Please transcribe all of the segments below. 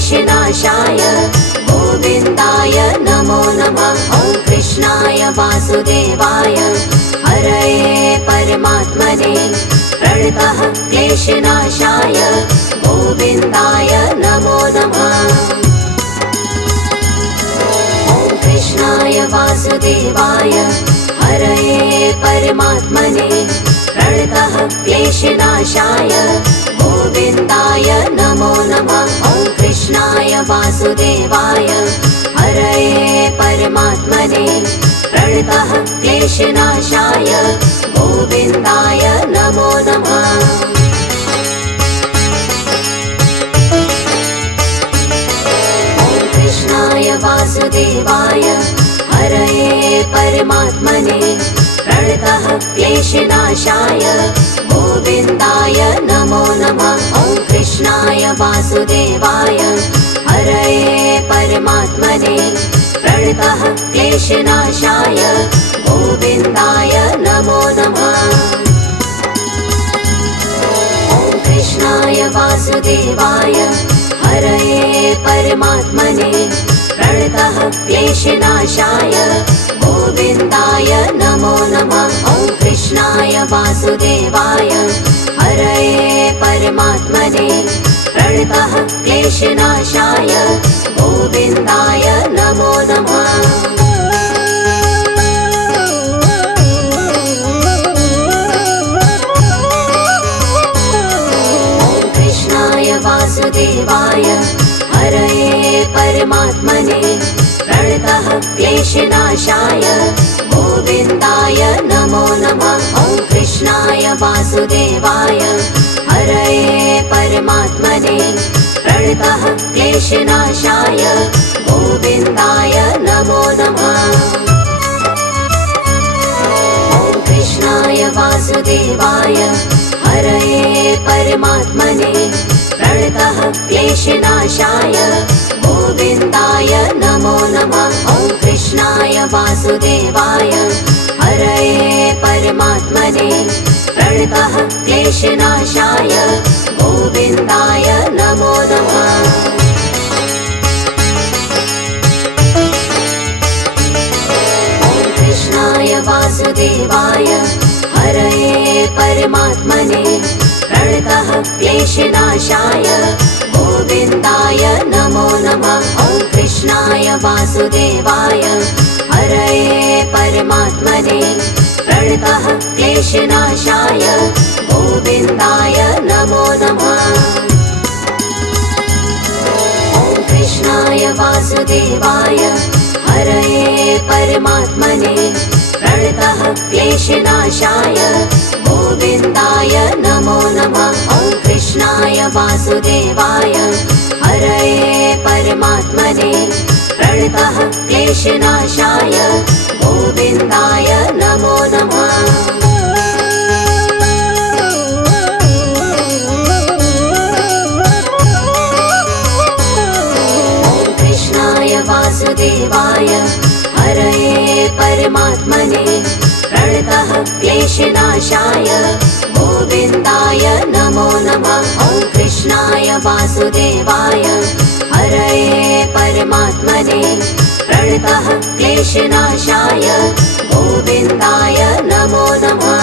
क्लेशनाशाय गोविन्दाय नमो नमः। ॐ कृष्णाय वासुदेवाय हरये परमात्मने प्रणतः क्लेशनाशाय गोविन्दाय नमो नमः। ॐ कृष्णाय वासुदेवाय हरये परमात्मने प्रणतः क्लेशनाशाय गोविन्दाय नमो नमः। ॐ कृष्णाय वासुदेवाय हरये परमात्मने प्रणतः क्लेशनाशाय गोविन्दाय नमो नमः। ॐ कृष्णाय वासुदेवाय हरये परमात्मने प्रणतः क्लेशनाशाय गोविन्दाय नमो नमः। ॐ कृष्णाय वासुदेवाय हरये परमात्मने प्रणतः क्लेशनाशाय गोविन्दाय नमो नमः। ॐ कृष्णाय वासुदेवाय हरये परमात्मने प्रणतः क्लेशनाशाय गोविन्दाय नमो नमः। ॐ कृष्णाय वासुदेवाय हरये परमात्मने प्रणतः क्लेशनाशाय गोविन्दाय नमो नमः। ॐ कृष्णाय वासुदेवाय हरये परमात्मने प्रणतः क्लेशनाशाय गोविन्दाय नमो नमः। ॐ कृष्णाय वासुदेवाय हरये परमात्मने प्रणतः क्लेशनाशाय गोविन्दाय नमो नमः। ॐ कृष्णाय वासुदेवाय हरये परमात्मने प्रणतः क्लेशनाशाय गोविन्दाय नमो नमः। ॐ कृष्णाय वासुदेवाय हरये परमात्मने प्रणतः क्लेशनाशाय गोविन्दाय नमो नमः। ॐ कृष्णाय वासुदेवाय हरये परमात्मने प्रणतः क्लेशनाशाय गोविन्दाय नमो नमः। ॐ कृष्णाय वासुदेवाय हरये परमात्मने प्रणतः क्लेशनाशाय गोविन्दाय नमो नमः। ॐ कृष्णाय वासुदेवाय हरये परमात्मने प्रणतः क्लेशनाशाय गोविन्दाय नमो नमः। ॐ कृष्णाय वासुदेवाय हरये परमात्मने प्रणतः क्लेशनाशाय गोविन्दाय नमो नमः। ॐ कृष्णाय वासुदेवाय हरये परमात्मने प्रणतः क्लेशनाशाय गोविन्दाय नमो नमः। ॐ कृष्णाय वासुदेवाय हरये परमात्मने प्रणतः क्लेशनाशाय गोविन्दाय नमो नमः।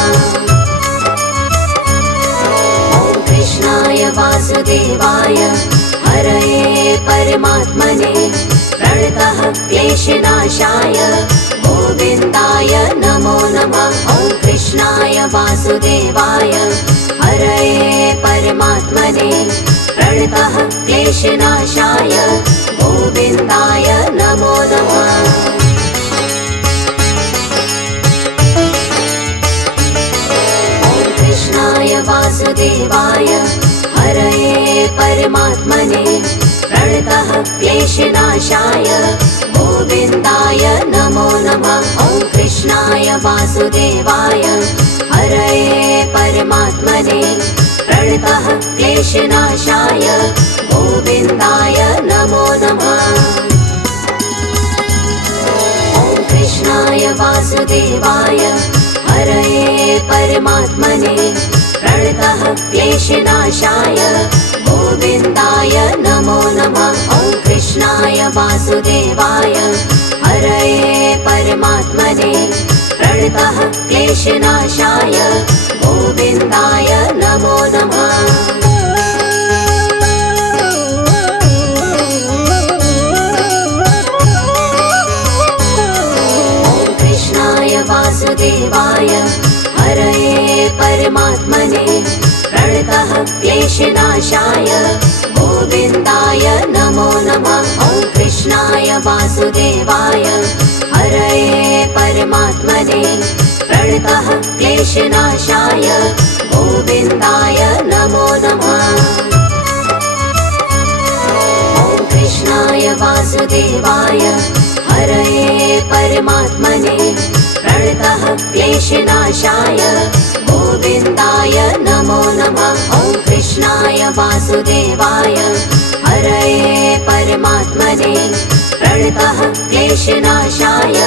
ॐ कृष्णाय वासुदेवाय हरये परमात्मने प्रणतः क्लेशनाशाय गोविन्दाय नमो नमः। ॐ कृष्णाय वासुदेवाय हरये परमात्मने प्रणतः क्लेशनाशाय गोविन्दाय नमो नमः। ॐ कृष्णाय वासुदेवाय हरये परमात्मने प्रणतः क्लेशनाशाय गोविन्दाय नमो नमः। ॐ कृष्णाय वासुदेवाय हरये परमात्मने प्रणतः क्लेशनाशाय गोविन्दाय नमो नमः। ॐ कृष्णाय वासुदेवाय हरये परमात्मने प्रणतः क्लेशनाशाय गोविन्दाय नमो नमः। वासुदेवाय हरये परमात्मने प्रणतः क्लेशनाशाय गोविन्दाय नमो नमः। वासुदेवाय हरये परमात्मने प्रणतः क्लेशनाशाय गोविन्दाय नमो नमः। ॐ कृष्णाय वासुदेवाय हरये परमात्मने प्रणतः क्लेशनाशाय गोविन्दाय नमो नमः। ॐ कृष्णाय वासुदेवाय हरये परमात्मने प्रणतः क्लेशनाशाय गोविन्दाय नमो नमः। ॐ कृष्णाय वासुदेवाय हरये परमात्मने प्रणतः क्लेशनाशाय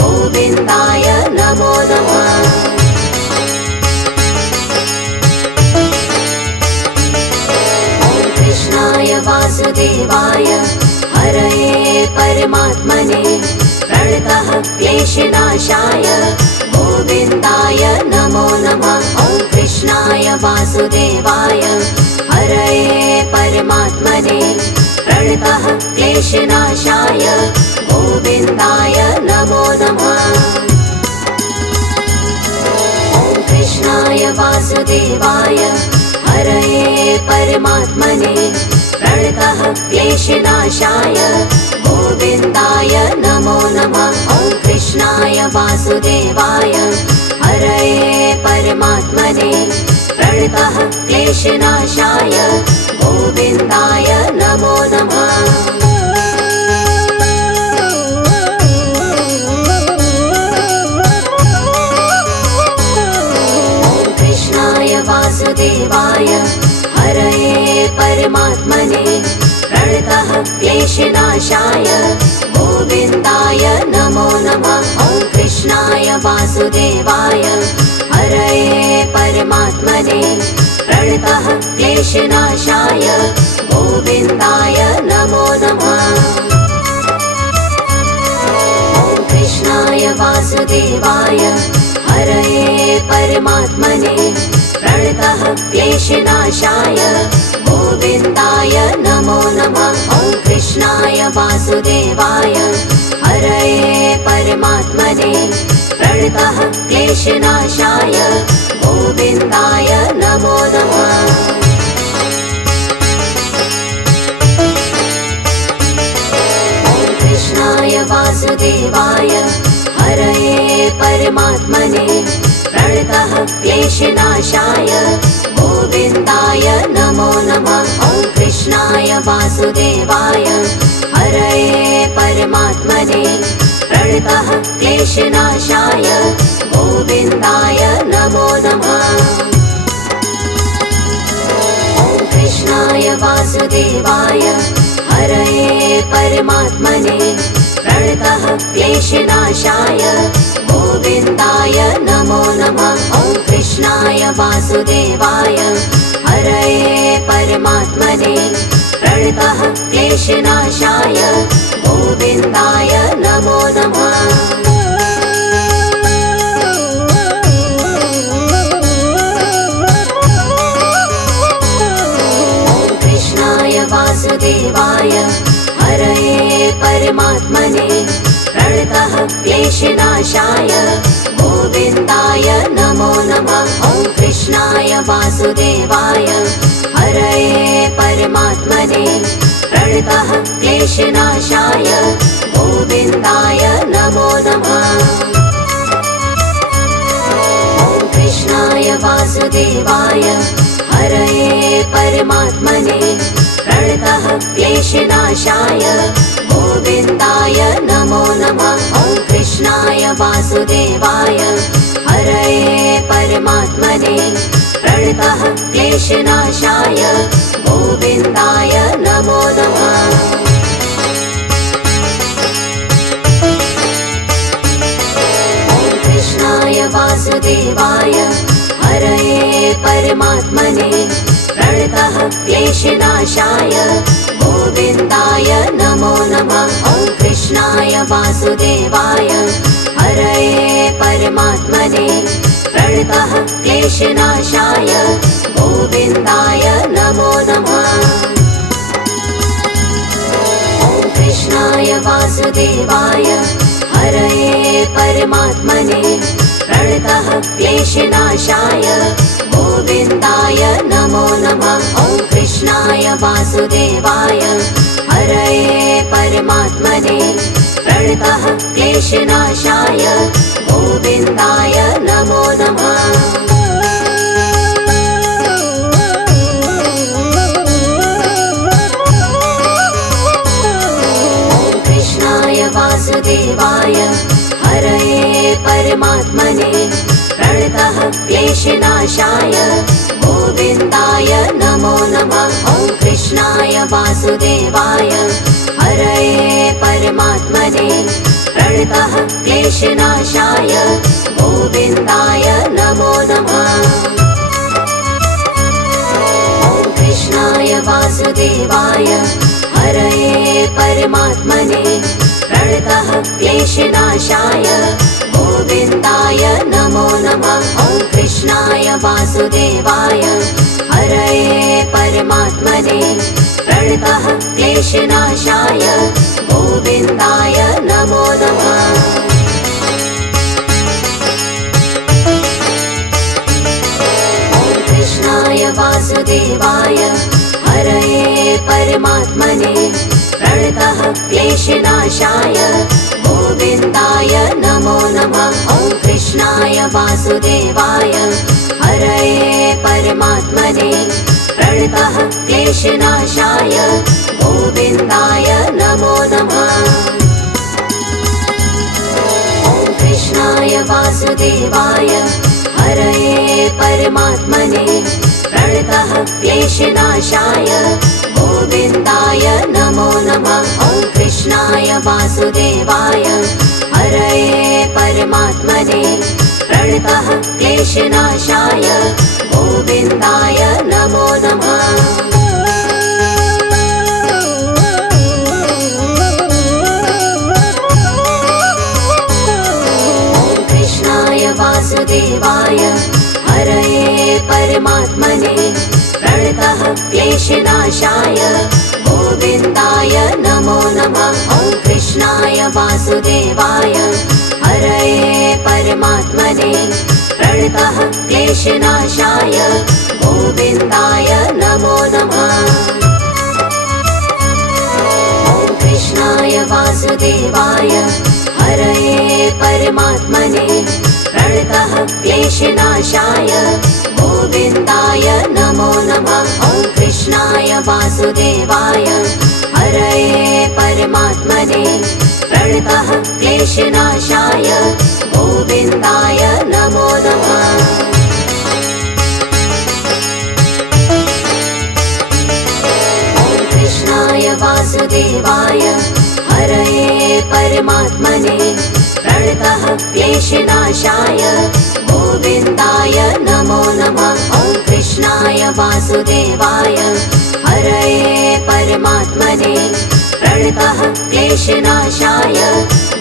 गोविन्दाय नमो नमः। ॐ कृष्णाय वासुदेवाय हरये परमात्मने प्रणतः क्लेशनाशाय गोविन्दाय नमो नमः। ॐ कृष्णाय वासुदेवाय हरये परमात्मने प्रणतः क्लेशनाशाय गोविन्दाय नमो नमः। ॐ कृष्णाय वासुदेवाय हरये परमात्मने प्रणतः क्लेशनाशाय गोविन्दाय नमो नमः। ॐ कृष्णाय वासुदेवाय हरये परमात्मने प्रणतः क्लेशनाशाय गोविन्दाय नमो नमः। ॐ कृष्णाय वासुदेवाय हरये परमात्मने प्रणतः क्लेशनाशाय गोविन्दाय नमो नमः। ॐ कृष्णाय वासुदेवाय हरये परमात्मने प्रणतः क्लेशनाशाय गोविन्दाय नमो नमः। ॐ कृष्णाय वासुदेवाय हरये परमात्मने प्रणतः क्लेशनाशाय गोविन्दाय नमो नमः। ॐ कृष्णाय वासुदेवाय हरये परमात्मने प्रणतः क्लेशनाशाय गोविन्दाय नमो नमः। ॐ कृष्णाय वासुदेवाय हरये परमात्मने प्रणतः क्लेशनाशाय गोविन्दाय नमो नमः। ॐ कृष्णाय वासुदेवाय हरये परमात्मने प्रणतः क्लेशनाशाय गोविन्दाय नमो नमः। ॐ कृष्णाय वासुदेवाय हरये परमात्मने प्रणतः क्लेशनाशाय गोविन्दाय नमो नमः। ॐ कृष्णाय वासुदेवाय हरये परमात्मने प्रणतः क्लेशनाशाय गोविन्दाय नमो नमः। ॐ कृष्णाय वासुदेवाय हरये परमात्मने प्रणतः क्लेशनाशाय गोविन्दाय नमो नमः। ॐ कृष्णाय वासुदेवाय हरये परमात्मने प्रणतः क्लेशनाशाय गोविन्दाय नमो नमः। ॐ कृष्णाय वासुदेवाय हरये परमात्मने प्रणतः क्लेशनाशाय गोविन्दाय नमो नमः। ॐ कृष्णाय वासुदेवाय हरये परमात्मने प्रणतः क्लेशनाशाय गोविन्दाय नमो नमः। ॐ कृष्णाय वासुदेवाय हरये परमात्मने प्रणतः क्लेशनाशाय गोविन्दाय नमो नमः। वासुदेवाय हरये परमात्मने प्रणतः क्लेशनाशाय गोविन्दाय नमो नमः। ॐ कृष्णाय वासुदेवाय हरये परमात्मने प्रणतः क्लेशनाशाय गोविन्दाय नमो नमः। ॐ कृष्णाय वासुदेवाय हरये परमात्मने प्रणतः क्लेशनाशाय गोविन्दाय नमो नमः। ॐ कृष्णाय वासुदेवाय हरये परमात्मने प्रणतः क्लेशनाशाय गोविन्दाय नमो नमः। ॐ कृष्णाय वासुदेवाय हरये परमात्मने प्रणतः क्लेशनाशाय गोविन्दाय नमो नमः। ॐ कृष्णाय वासुदेवाय हरये परमात्मने प्रणतः क्लेशनाशाय गोविन्दाय नमो नमः। ॐ कृष्णाय वासुदेवाय हरये परमात्मने प्रणतः क्लेशनाशाय गोविन्दाय नमो नमः। ॐ कृष्णाय वासुदेवाय हरये परमात्मने प्रणतः क्लेशनाशाय गोविन्दाय नमो नमः। ॐ कृष्णाय वासुदेवाय हरये परमात्मने प्रणतः क्लेशनाशाय गोविन्दाय नमो नमः। ॐ कृष्णाय वासुदेवाय हरये परमात्मने प्रणतः क्लेशनाशाय गोविन्दाय नमो नमः। ॐ कृष्णाय वासुदेवाय हरये परमात्मने प्रणतः क्लेशनाशाय गोविन्दाय नमो नमः। ॐ कृष्णाय वासुदेवाय हरये परमात्मने प्रणतः क्लेशनाशाय गोविन्दाय नमो नमः। ॐ कृष्णाय वासुदेवाय हरये परमात्मने प्रणतः क्लेशनाशाय गोविन्दाय नमो नमः। ॐ कृष्णाय वासुदेवाय हरये परमात्मने प्रणतः क्लेशनाशाय गोविन्दाय नमो नमः। ॐ कृष्णाय वासुदेवाय हरये परमात्मने प्रणतः क्लेशनाशाय गोविन्दाय नमो नमः। ॐ कृष्णाय वासुदेवाय हरये परमात्मने प्रणतः क्लेशनाशाय गोविन्दाय नमो नमः। ॐ कृष्णाय वासुदेवाय हरये परमात्मने प्रणतः क्लेशनाशाय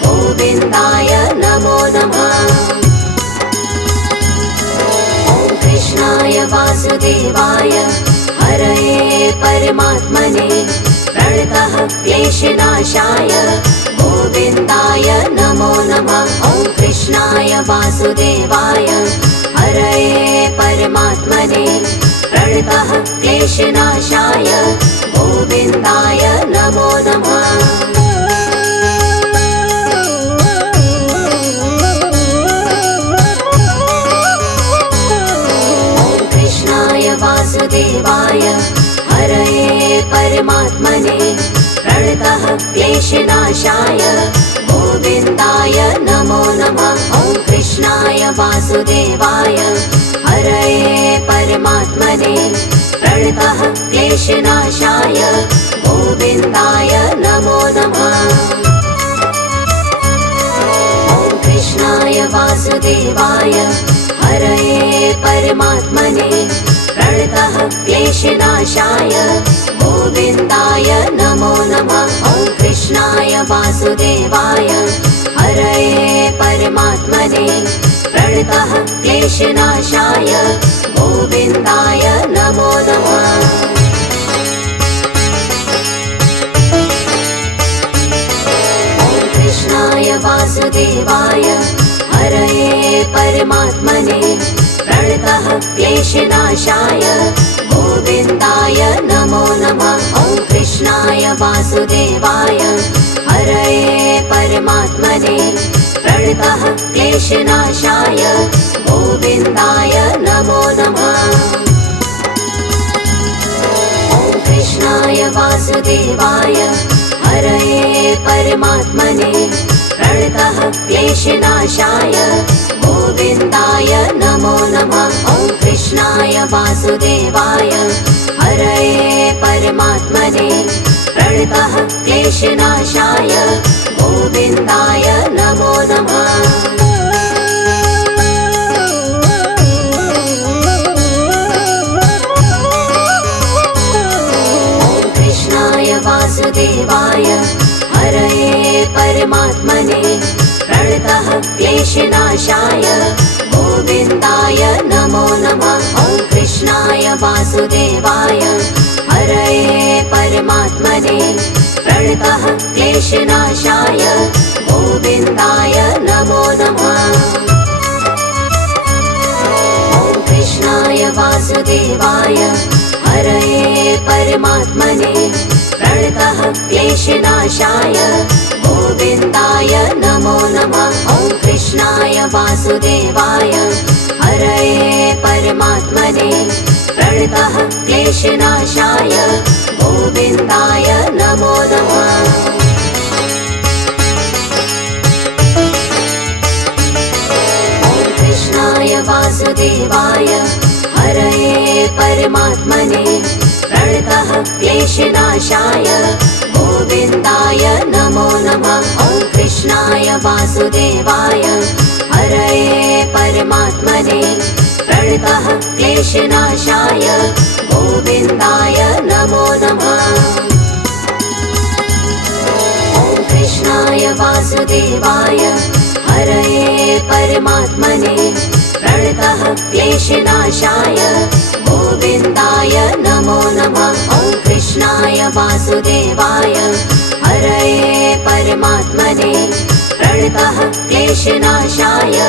गोविन्दाय नमो नमः। ॐ कृष्णाय वासुदेवाय हरये परमात्मने प्रणतः क्लेशनाशाय गोविन्दाय नमो नमः। ॐ कृष्णाय वासुदेवाय हरये परमात्मने प्रणतः क्लेशनाशाय गोविन्दाय नमो नमः। ॐ कृष्णाय वासुदेवाय हरये परमात्मने प्रणतः क्लेशनाशाय गोविन्दाय नमो नमः। ॐ कृष्णाय वासुदेवाय हरये परमात्मने प्रणतः क्लेशनाशाय गोविन्दाय नमो नमः। ॐ कृष्णाय वासुदेवाय हरये परमात्मने प्रणतः क्लेशनाशाय गोविन्दाय नमो नमः। ॐ कृष्णाय कृष्णाय वासुदेवाय हरये परमात्मने प्रणतः क्लेशनाशाय गोविन्दाय नमो नमः। कृष्णाय वासुदेवाय हरये परमात्मने प्रणतः क्लेशनाशाय गोविन्दाय नमो नमः। ॐ कृष्णाय वासुदेवाय हरये परमात्मने प्रणतः क्लेशनाशाय गोविन्दाय नमो नमः। ॐ कृष्णाय वासुदेवाय हरये परमात्मने प्रणतः क्लेशनाशाय गोविन्दाय नमो नमः। ॐ कृष्णाय वासुदेवाय हरये परमात्मने प्रणतः क्लेशनाशाय गोविन्दाय नमो नमः। वासुदेवाय हरये परमात्मने प्रणतः क्लेशनाशाय गोविन्दाय नमो नमः। ॐ कृष्णाय वासुदेवाय हरये परमात्मने प्रणतः क्लेशनाशाय गोविन्दाय नमो नमः। ॐ कृष्णाय वासुदेवाय हरये परमात्मने प्रणतः क्लेशनाशाय गोविन्दाय नमो नमः। ॐ कृष्णाय वासुदेवाय हरये परमात्मने प्रणतः क्लेशनाशाय गोविन्दाय नमो नमः। ॐ कृष्णाय वासुदेवाय हरये परमात्मने प्रणतः क्लेशनाशाय गोविन्दाय नमो नमः। ॐ कृष्णाय वासुदेवाय हरये परमात्मने प्रणतः क्लेशनाशाय गोविन्दाय नमो नमः। ॐ कृष्णाय वासुदेवाय हरये परमात्मने प्रणतः क्लेशनाशाय गोविन्दाय नमो नमः। ॐ कृष्णाय वासुदेवाय हरये परमात्मने प्रणतः क्लेशनाशाय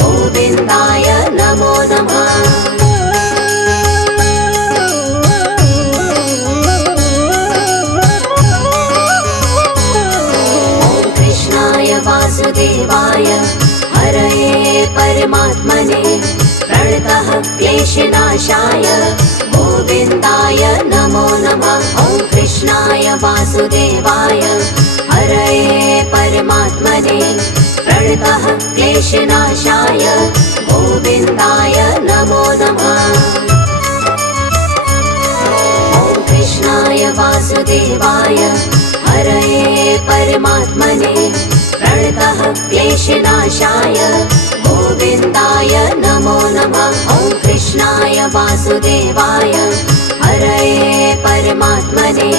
गोविन्दाय नमो नमः। ॐ कृष्णाय वासुदेवाय हरये परमात्मने प्रणतः क्लेशनाशाय गोविन्दाय नमो नमः। ॐ कृष्णाय वासुदेवाय हरये परमात्मने प्रणतः क्लेशनाशाय गोविन्दाय नमो नमः। ॐ कृष्णाय वासुदेवाय हरये परमात्मने प्रणतः क्लेशनाशाय गोविन्दाय नमो नमः। ॐ कृष्णाय वासुदेवाय हरये परमात्मने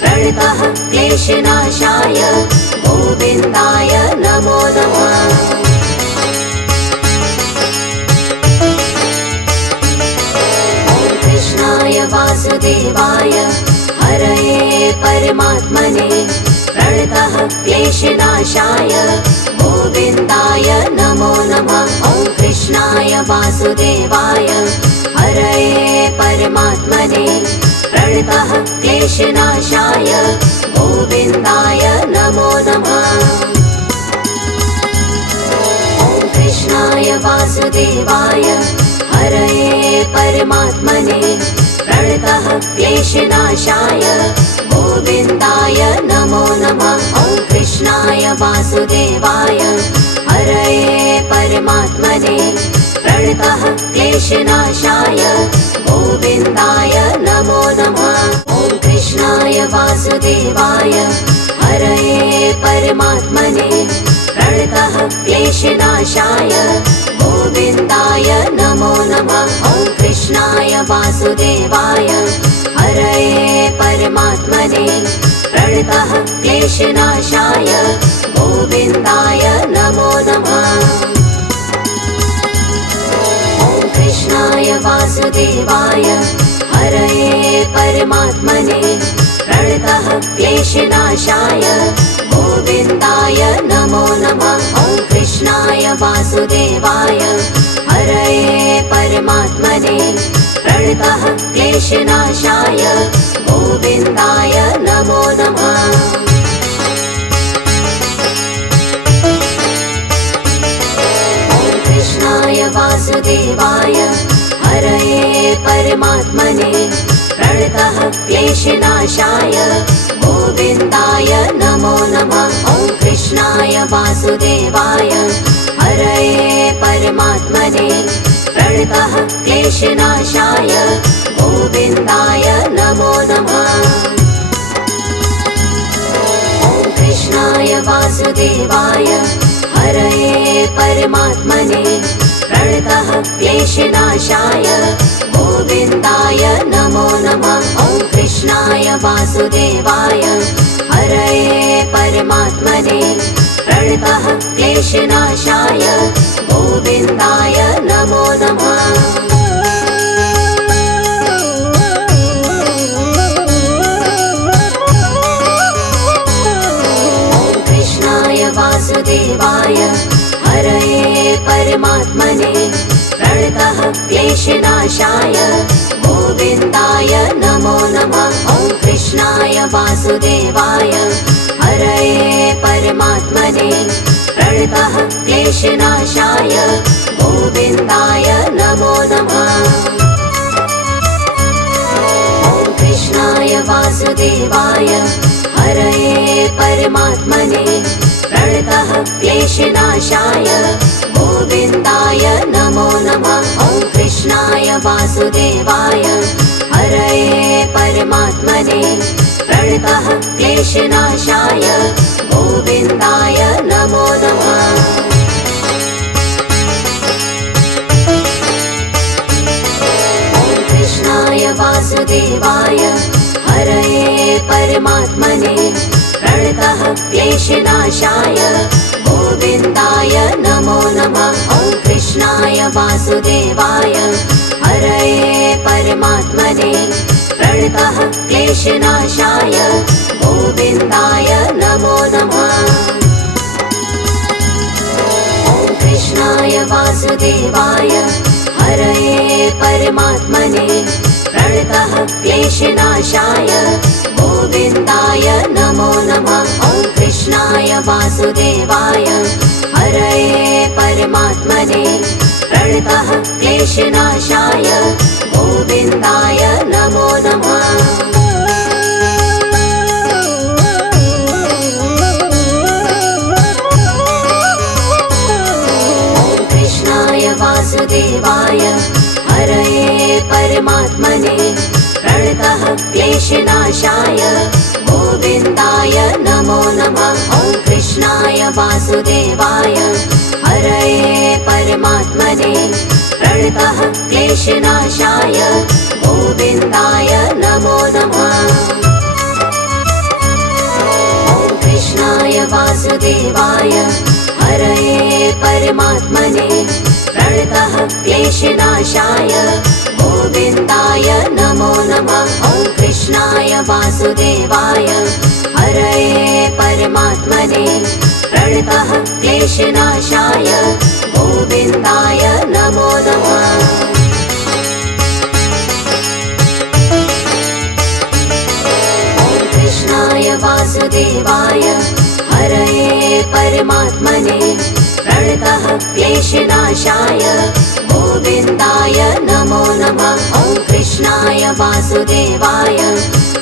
प्रणतः क्लेशनाशाय गोविन्दाय नमो नमः। ॐ कृष्णाय वासुदेवाय हरये परमात्मने प्रणतः क्लेशनाशाय गोविन्दाय नमो नमः। ॐ कृष्णाय वासुदेवाय हरये परमात्मने प्रणतः क्लेशनाशाय गोविन्दाय नमो नमः। ॐ कृष्णाय वासुदेवाय हरये परमात्मने प्रणतः क्लेशनाशाय गोविन्दाय नमो नमः। ॐ कृष्णाय वासुदेवाय हरये परमात्मने प्रणतः क्लेशनाशाय गोविन्दाय नमो नमः। ॐ कृष्णाय वासुदेवाय हरये परमात्मने प्रणतः क्लेशनाशाय गोविन्दाय नमो नमः। ॐ कृष्णाय वासुदेवाय हरये परमात्मने प्रणतः क्लेशनाशाय गोविन्दाय नमो नमः। ॐ कृष्णाय वासुदेवाय हरये परमात्मने प्रणतः क्लेशनाशाय गोविन्दाय नमो नमः। ॐ कृष्णाय वासुदेवाय हरये परमात्मने प्रणतः क्लेशनाशाय गोविन्दाय नमो नमः। ॐ कृष्णाय वासुदेवाय हरये परमात्मने प्रणतः क्लेशनाशाय गोविन्दाय नमो नमः। ॐ कृष्णाय वासुदेवाय हरये परमात्मने प्रणतः क्लेशनाशाय गोविन्दाय नमो नमः। ॐ कृष्णाय वासुदेवाय हरये परमात्मने प्रणतः क्लेशनाशाय गोविन्दाय नमो नमः। ॐ कृष्णाय वासुदेवाय हरये परमात्मने प्रणतः क्लेशनाशाय गोविन्दाय नमो नमः। ॐ कृष्णाय वासुदेवाय हरये परमात्मने प्रणतः क्लेशनाशाय गोविन्दाय नमो नमः। ॐ कृष्णाय वासुदेवाय हरये परमात्मने प्रणतः क्लेशनाशाय गोविन्दाय नमो नमः। ॐ कृष्णाय वासुदेवाय हरये परमात्मने प्रणतः क्लेशनाशाय गोविन्दाय नमो नमः। ॐ कृष्णाय वासुदेवाय हरये परमात्मने प्रणतः क्लेशनाशाय गोविन्दाय नमो नमः। ॐ कृष्णाय वासुदेवाय हरये परमात्मने प्रणतः क्लेशनाशाय गोविन्दाय नमो नमः। ॐ कृष्णाय वासुदेवाय हरये परमात्मने प्रणतः क्लेशनाशाय गोविन्दाय नमो नमः। ॐ कृष्णाय वासुदेवाय हरये परमात्मने प्रणतः क्लेशनाशाय गोविन्दाय नमो नमः। ॐ कृष्णाय वासुदेवाय हरये परमात्मने प्रणतः क्लेशनाशाय गोविन्दाय नमो नमः। ॐ कृष्णाय वासुदेवाय हरये परमात्मने प्रणतः क्लेशनाशाय गोविन्दाय नमो नमः। ॐ कृष्णाय वासुदेवाय हरये परमात्मने प्रणतः क्लेशनाशाय गोविन्दाय नमो नमः। ॐ कृष्णाय वासुदेवाय हरये परमात्मने प्रणतः क्लेशनाशाय गोविन्दाय नमो नमः। ॐ कृष्णाय वासुदेवाय हरये परमात्मने प्रणतः क्लेशनाशाय गोविन्दाय नमो नमः। ॐ कृष्णाय वासुदेवाय हरये परमात्मने प्रणतः क्लेशनाशाय गोविन्दाय नमो नमः। ॐ कृष्णाय वासुदेवाय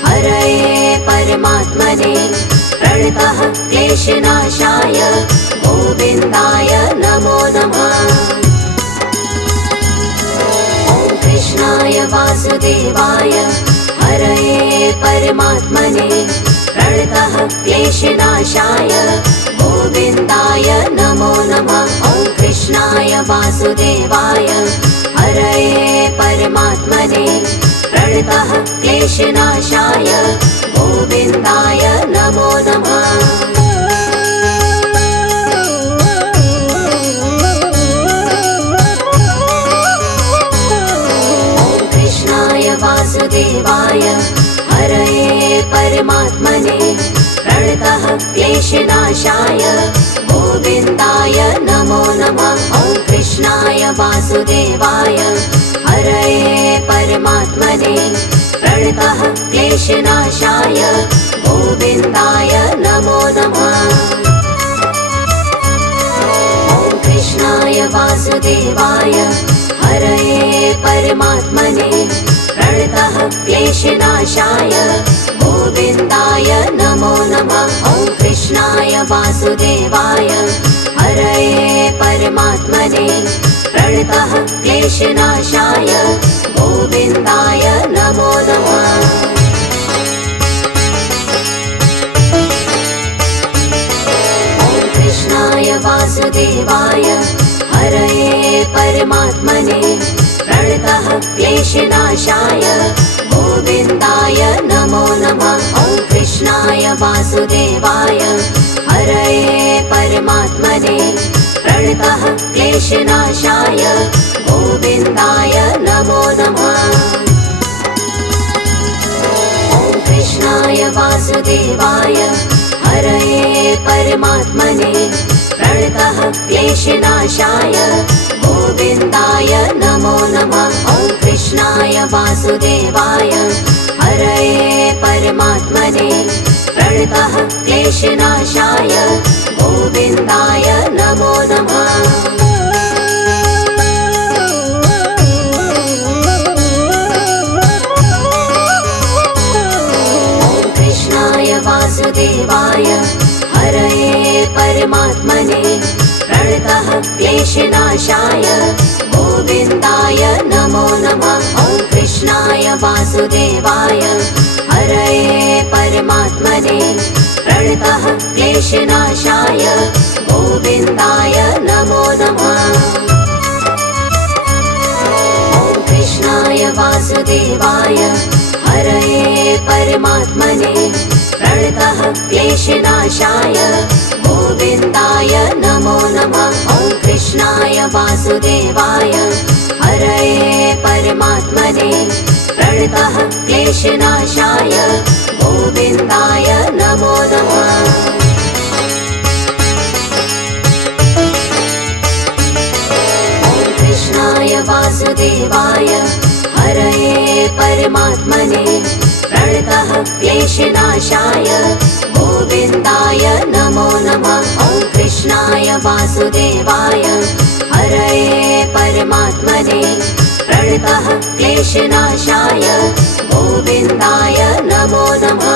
हरये परमात्मने प्रणतः क्लेशनाशाय गोविन्दाय नमो नमः। ॐ कृष्णाय वासुदेवाय हरये परमात्मने प्रणतः क्लेशनाशाय गोविन्दाय नमो नमः। ॐ कृष्णाय वासुदेवाय हरये परमात्मने प्रणतः प्रणतः क्लेशनाशाय गोविन्दाय नमो नमः। वासुदेवाय हरये परमात्मने प्रणतः क्लेशनाशाय गोविन्दाय नमो नमः। ॐ कृष्णाय वासुदेवाय हरये परमात्मने प्रणतः क्लेशनाशाय गोविन्दाय नमो नमः। ॐ कृष्णाय वासुदेवाय हरये परमात्मने प्रणतः क्लेशनाशाय गोविन्दाय नमो नमः। ॐ कृष्णाय वासुदेवाय हरये परमात्मने प्रणतः क्लेशनाशाय गोविन्दाय नमो नमः। ॐ कृष्णाय वासुदेवाय हरये परमात्मने प्रणतः क्लेशनाशाय गोविन्दाय नमो नमः। ॐ कृष्णाय वासुदेवाय हरये परमात्मने प्रणतः क्लेशनाशाय गोविन्दाय नमो नमः। ॐ कृष्णाय वासुदेवाय हरये परमात्मने प्रणतः क्लेशनाशाय गोविन्दाय नमो नमः। ॐ कृष्णाय वासुदेवाय हरये परमात्मने प्रणतः क्लेशनाशाय गोविन्दाय नमो नमः। ॐ कृष्णाय वासुदेवाय हरये परमात्मने प्रणतः क्लेशनाशाय गोविन्दाय नमो नमः। ॐ कृष्णाय वासुदेवाय हरये परमात्मने प्रणतः क्लेशनाशाय गोविन्दाय नमो नमः। ॐ कृष्णाय वासुदेवाय हरये परमात्मने प्रणतः क्लेशनाशाय गोविन्दाय नमो नमः। ॐ कृष्णाय वासुदेवाय हरये परमात्मने प्रणतः क्लेशनाशाय गोविन्दाय नमो नमः। ॐ कृष्णाय वासुदेवाय हरये परमात्मने प्रणतः क्लेशनाशाय गोविन्दाय नमो नमः। ॐ कृष्णाय वासुदेवाय हरये परमात्मने प्रणतः क्लेशनाशाय गोविन्दाय नमो नमः।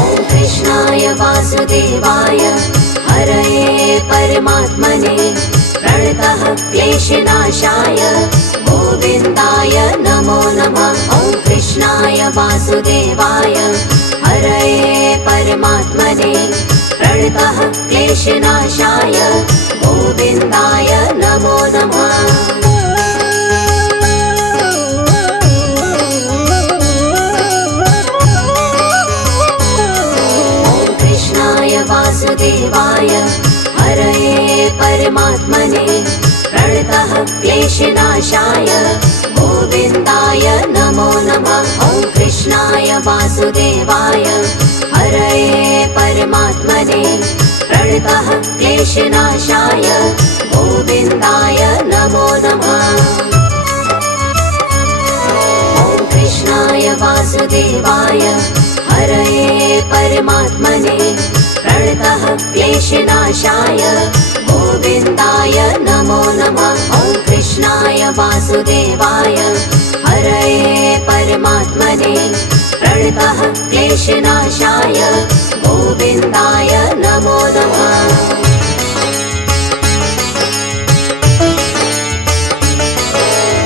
ॐ कृष्णाय वासुदेवाय हरये परमात्मने प्रणतः क्लेशनाशाय गोविन्दाय नमो नमः। ॐ कृष्णाय वासुदेवाय हरये परमात्मने प्रणतः क्लेशनाशाय गोविन्दाय नमो नमः। ॐ कृष्णाय वासुदेवाय हरये परमात्मने प्रणतः क्लेशनाशाय गोविन्दाय नमो नमः। ॐ कृष्णाय वासुदेवाय हरये परमात्मने प्रणतः क्लेशनाशाय गोविन्दाय नमो नमः। ॐ कृष्णाय वासुदेवाय हरये परमात्मने प्रणतः क्लेशनाशाय गोविन्दाय नमो नमः। ॐ कृष्णाय वासुदेवाय हरये परमात्मने प्रणतः क्लेशनाशाय गोविन्दाय नमो नमः।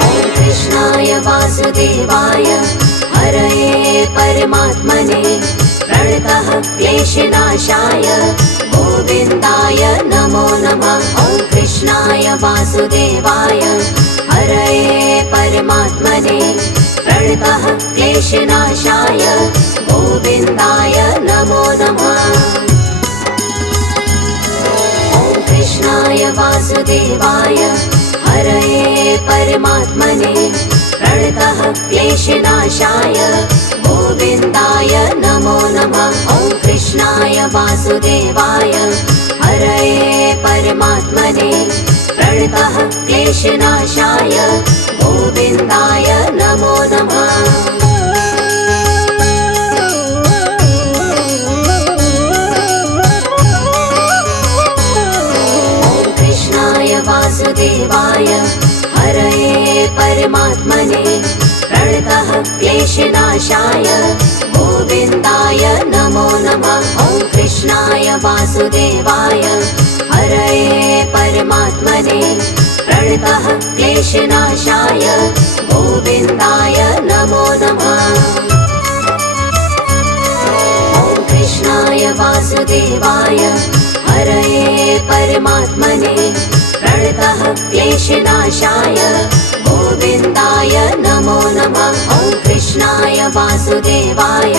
ॐ कृष्णाय वासुदेवाय हरये परमात्मने प्रणतः क्लेशनाशाय गोविन्दाय नमो नमः। ॐ कृष्णाय वासुदेवाय हरये परमात्मने प्रणतः क्लेशनाशाय गोविन्दाय नमो नमः। ॐ कृष्णाय वासुदेवाय हरये परमात्मने प्रणतः क्लेशनाशाय गोविन्दाय नमो नमः। ॐ कृष्णाय वासुदेवाय हरये परमात्मने प्रणतः क्लेशनाशाय गोविन्दाय नमो नमः। ॐ कृष्णाय वासुदेवाय हरये परमात्मने प्रणतः क्लेशनाशाय गोविन्दाय नमो नमः। ॐ कृष्णाय वासुदेवाय हरये परमात्मने प्रणतः क्लेशनाशाय गोविन्दाय नमो नमः। ॐ कृष्णाय वासुदेवाय हरये परमात्मने प्रणतः क्लेशनाशाय गोविन्दाय नमो नमः। ॐ कृष्णाय वासुदेवाय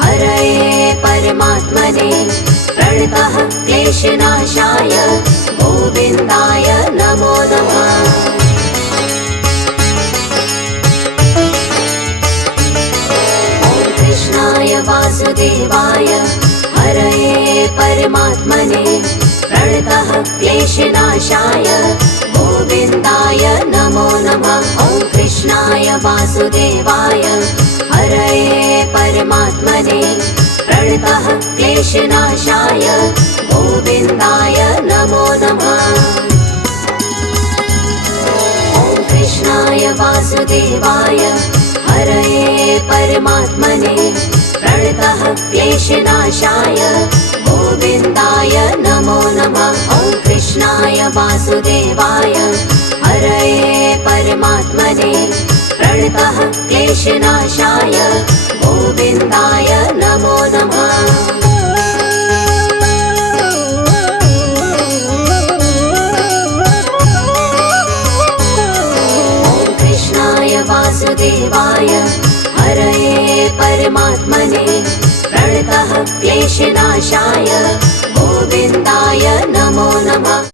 हरये परमात्मने प्रणतः क्लेशनाशाय गोविन्दाय नमो नमः। ॐ कृष्णाय वासुदेवाय हरये परमात्मने प्रणतः क्लेशनाशाय गोविन्दाय नमो नमः। ॐ कृष्णाय वासुदेवाय हरये परमात्मने प्रणतः क्लेशनाशाय गोविन्दाय नमो नमः। ॐ कृष्णाय वासुदेवाय हरये परमात्मने प्रणतः क्लेशनाशाय गोविन्दाय नमो नमः। ॐ कृष्णाय वासुदेवाय हरये परमात्मने प्रणतः क्लेशनाशाय गोविन्दाय नमो नमः। ॐ कृष्णाय वासुदेवाय हरये परमात्मने प्रणतः क्लेशनाशाय गोविन्दाय नमो नमः।